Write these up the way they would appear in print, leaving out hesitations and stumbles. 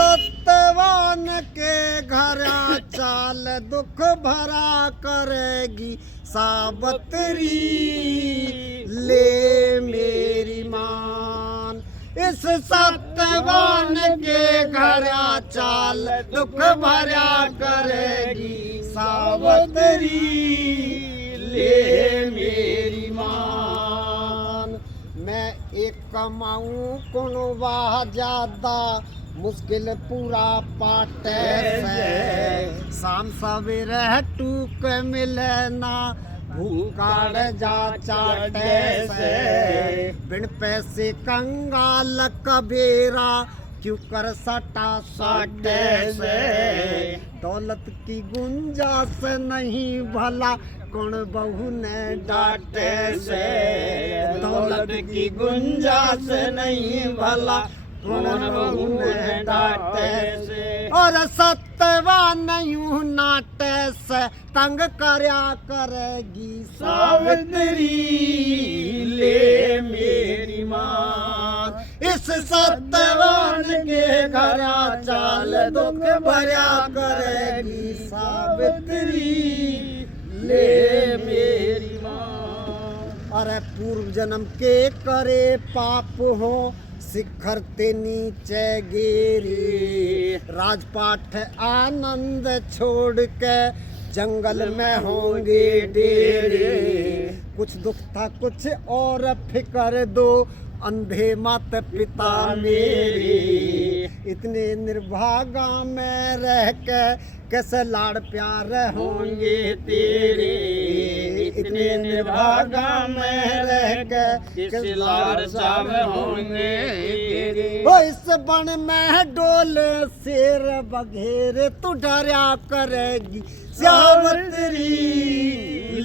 सत्यवान के घर चाल दुख भरा करेगी सावित्री ले मेरी मान। इस सत्यवान के घर चाल दुख भरा करेगी सावित्री ले मेरी मान। मैं एक कमाऊं कौन वाह ज्यादा मुश्किल पूरा पाटे से। शाम सवेरे टूक मिले ना भूखाड़ जा चाटे से। बिन पैसे कंगाल कबीरा क्यों कर सटा साटे से। दौलत की गुंजाइश नहीं भला कौन बहू ने डांटे से। दौलत की गुंजाइश नहीं भला कौन बहू ने डांटे से। और सत्यवान यूं नाटे से तंग करया करेगी सावित्री ले मेरी मान। इस सत्यवान के घर चाल दुख भरा करेगी सावित्री ले मेरी माँ। अरे पूर्व जन्म के करे पाप हो शिखर ते नीचे गिरी। राजपाट आनंद छोड़ के जंगल में होंगे डेरे। कुछ दुख था कुछ और फिकर दो अंधे माता पिता मेरे। इतने निर्भागा में रह के कैसे लाड़ प्यार होंगे तेरे। इतने निर्भागा में रह के कैसे लाड़ प्यार होंगे तेरे। वो इस बन में डोले शेर बघेरे तू डरा करेगी सावित्री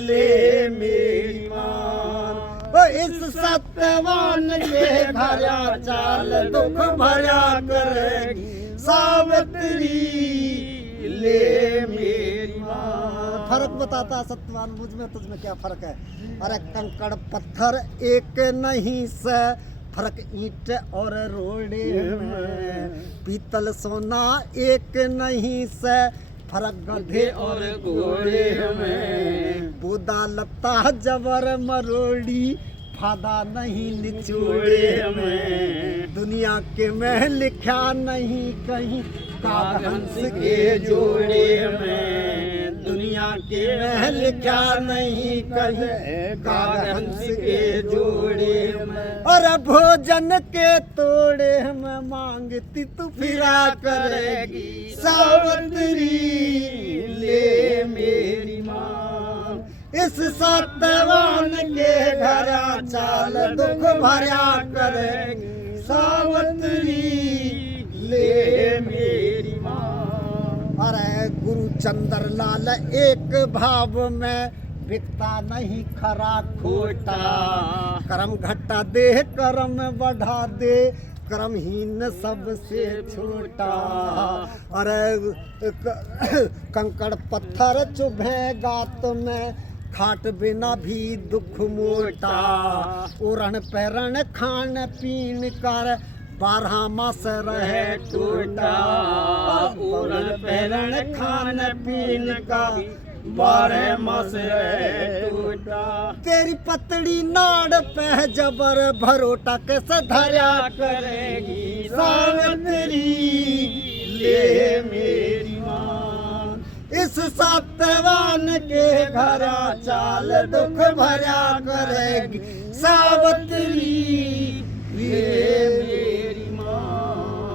ले मेरी मान। इस सत्यवान के भरा चाल दुख भरा करेगी सावित्री ले मेरी माँ। फर्क बताता सत्यवान मुझ में तुझ में क्या फर्क है। अरे कंकड़ पत्थर एक नहीं से फर्क ईंट और रोड़े में। पीतल सोना एक नहीं से फर्क गधे और घोड़े में। बूदा लता जबर मरोड़ी फादा नहीं निचोड़े में। दुनिया के में लिखा नहीं कहीं काग हंस के जोड़े में। दुनिया के में लिखा नहीं कहीं काग हंस के जोड़े में। और भोजन के तोड़े में मांगती तू फिरा करेगी सावित्री ले मेरी मान। इस सत्यवान के घर चाल दुख भरा करेगी सावित्री ले मेरी माँ। अरे गुरु चंद्र लाल एक भाव में बिकता नहीं खरा खोटा। कर्म घटा दे कर्म बढ़ा दे कर्महीन सबसे छोटा। अरे कंकड़ पत्थर चुभेगा तुम्हें खाट बिना भी दुख मोटा। उरण पैरण खान पीन कर 12 मास रहे टूटा। उरण पैरण खान पीन का 12 मास रहे टूटा। तेरी पतड़ी नाड़ पे जबर भरोटा कैसे धरा करेगी सावित्री ले मेरी मान। इस सत्यवान के घर चाल दुख भरा करेगी सावित्री ले